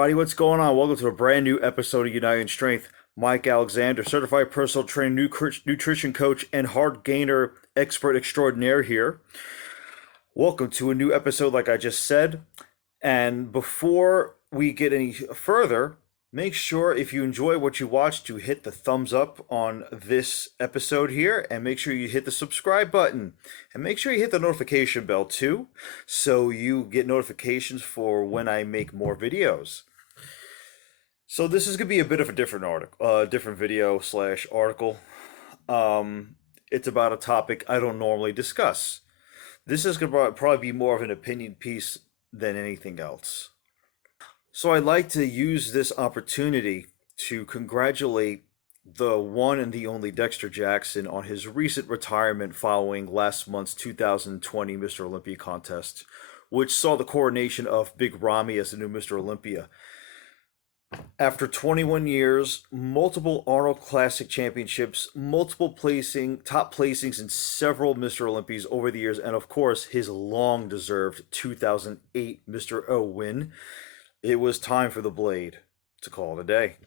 everybody, what's going on? Welcome to a brand new episode of United in Strength. Mike Alexander, certified personal trainer, nutrition coach, and hard gainer expert extraordinaire here. Welcome to a new episode, like I just said. And before we get any further, make sure if you enjoy what you watch to hit the thumbs up on this episode here, and make sure you hit the subscribe button, and make sure you hit the notification bell too, so you get notifications for when I make more videos. So this is gonna be a bit of a different article, different video slash article. It's about a topic I don't normally discuss. This is gonna probably be more of an opinion piece than anything else. So I'd like to use this opportunity to congratulate the one and the only Dexter Jackson on his recent retirement following last month's 2020 Mr. Olympia contest, which saw the coronation of Big Ramy as the new Mr. Olympia. After 21 years, multiple Arnold Classic championships, multiple top placings in several Mr. Olympias over the years, and of course his long-deserved 2008 Mr. O win, it was time for the Blade to call it a day.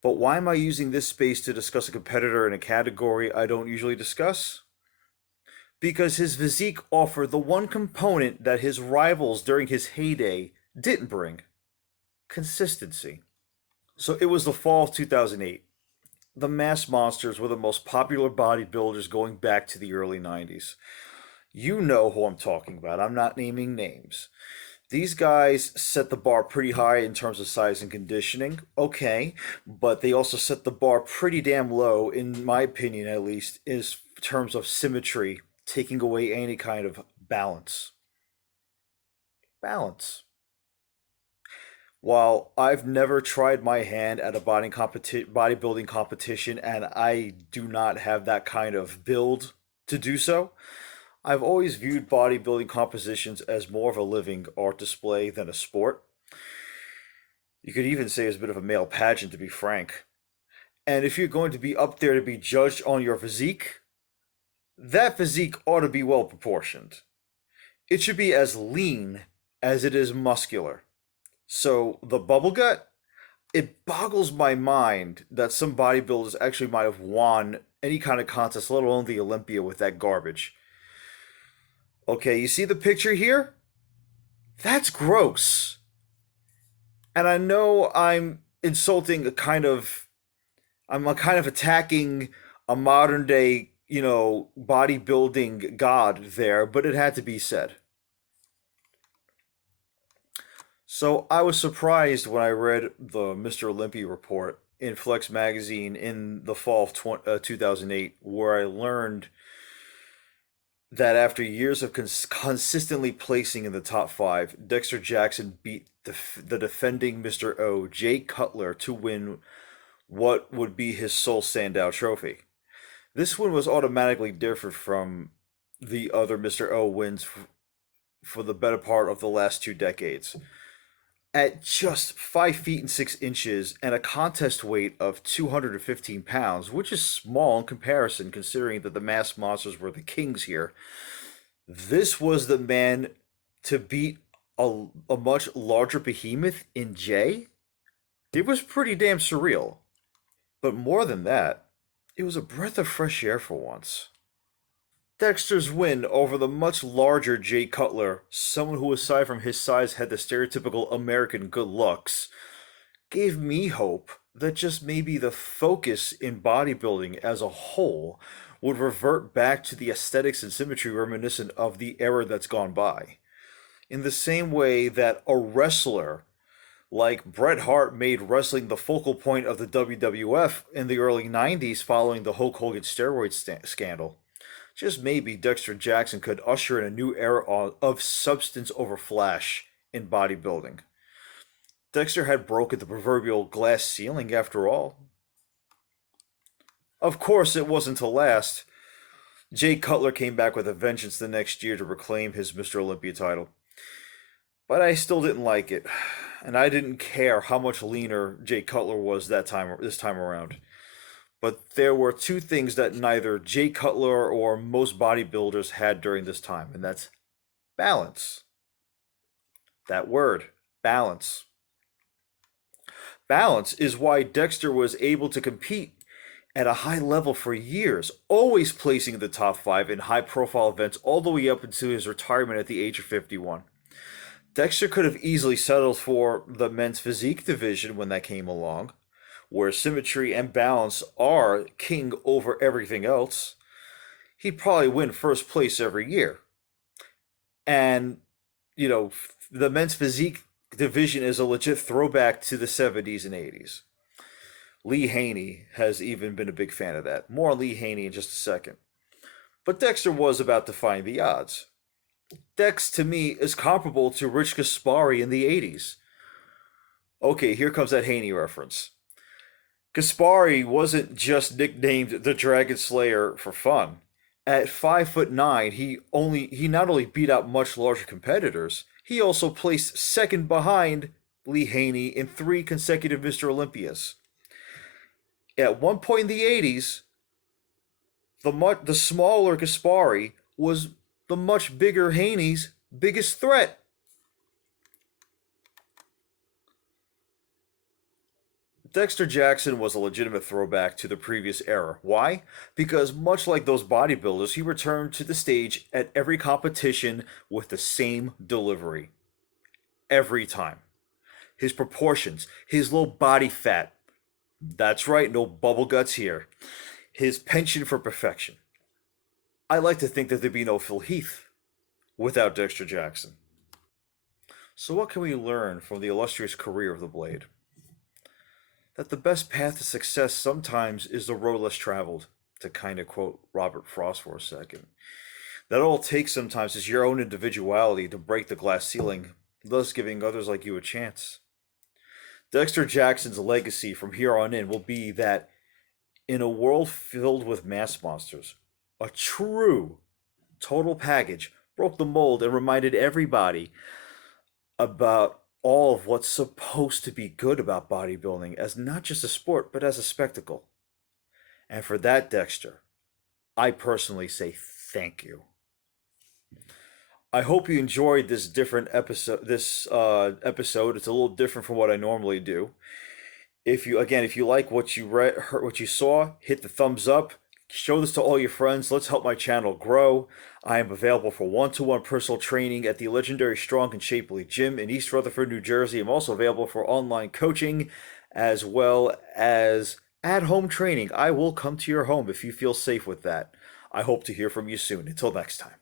But why am I using this space to discuss a competitor in a category I don't usually discuss? Because his physique offered the one component that his rivals during his heyday didn't bring: consistency. So it was the fall of 2008. The Mass Monsters were the most popular bodybuilders going back to the early 90s. You know who I'm talking about. I'm not naming names. These guys set the bar pretty high in terms of size and conditioning, okay, but they also set the bar pretty damn low, in my opinion at least, in terms of symmetry, taking away any kind of balance. Balance. While I've never tried my hand at a bodybuilding competition, and I do not have that kind of build to do so, I've always viewed bodybuilding compositions as more of a living art display than a sport. You could even say it's a bit of a male pageant, to be frank. And if you're going to be up there to be judged on your physique, that physique ought to be well proportioned. It should be as lean as it is muscular. So the bubble gut, it boggles my mind that some bodybuilders actually might have won any kind of contest, let alone the Olympia, with that garbage. Okay, you see the picture here? That's gross. And I know I'm insulting I'm a kind of attacking a modern day, bodybuilding god there, but it had to be said. So I was surprised when I read the Mr. Olympia report in Flex magazine in the fall of 2008, where I learned that after years of consistently placing in the top five, Dexter Jackson beat the defending Mr. O, Jay Cutler, to win what would be his sole standout trophy. This win was automatically different from the other Mr. O wins for the better part of the last 2 decades. At just 5 feet and 6 inches and a contest weight of 215 pounds, which is small in comparison considering that the Mass Monsters were the kings here, this was the man to beat a much larger behemoth in Jay. It was pretty damn surreal. But more than that, it was a breath of fresh air for once. Dexter's win over the much larger Jay Cutler, someone who aside from his size had the stereotypical American good looks, gave me hope that just maybe the focus in bodybuilding as a whole would revert back to the aesthetics and symmetry reminiscent of the era that's gone by. In the same way that a wrestler like Bret Hart made wrestling the focal point of the WWF in the early 90s following the Hulk Hogan steroid scandal, just maybe Dexter Jackson could usher in a new era of substance over flash in bodybuilding. Dexter had broken the proverbial glass ceiling after all. Of course, it wasn't to last. Jay Cutler came back with a vengeance the next year to reclaim his Mr. Olympia title. But I still didn't like it, and I didn't care how much leaner Jay Cutler was this time around. But there were two things that neither Jay Cutler or most bodybuilders had during this time, and that's balance. That word, balance. Balance is why Dexter was able to compete at a high level for years, always placing in the top five in high profile events all the way up into his retirement at the age of 51. Dexter could have easily settled for the men's physique division when that came along, where symmetry and balance are king over everything else. He'd probably win first place every year. And, the men's physique division is a legit throwback to the 70s and 80s. Lee Haney has even been a big fan of that. More on Lee Haney in just a second. But Dexter was about defying the odds. Dex, to me, is comparable to Rich Gaspari in the 80s. Okay, here comes that Haney reference. Gaspari wasn't just nicknamed the Dragon Slayer for fun. At 5'9", he not only beat out much larger competitors, he also placed second behind Lee Haney in three consecutive Mr. Olympias. At one point in the 80s, the smaller Gaspari was the much bigger Haney's biggest threat. Dexter Jackson was a legitimate throwback to the previous era. Why? Because much like those bodybuilders, he returned to the stage at every competition with the same delivery. Every time. His proportions, his low body fat. That's right, no bubble guts here. His penchant for perfection. I like to think that there'd be no Phil Heath without Dexter Jackson. So, what can we learn from the illustrious career of the Blade? That the best path to success sometimes is the road less traveled, to kind of quote Robert Frost for a second. That all it takes sometimes is your own individuality to break the glass ceiling, thus giving others like you a chance. Dexter Jackson's legacy from here on in will be that in a world filled with mass monsters, a true total package broke the mold and reminded everybody about all of what's supposed to be good about bodybuilding as not just a sport, but as a spectacle. And for that, Dexter, I personally say thank you. I hope you enjoyed this different episode. Episode, it's a little different from what I normally do. If you like what you read, heard, what you saw, hit the thumbs up. Show this to all your friends. Let's help my channel grow. I am available for one-to-one personal training at the legendary Strong and Shapely Gym in East Rutherford, New Jersey. I'm also available for online coaching as well as at-home training. I will come to your home if you feel safe with that. I hope to hear from you soon. Until next time.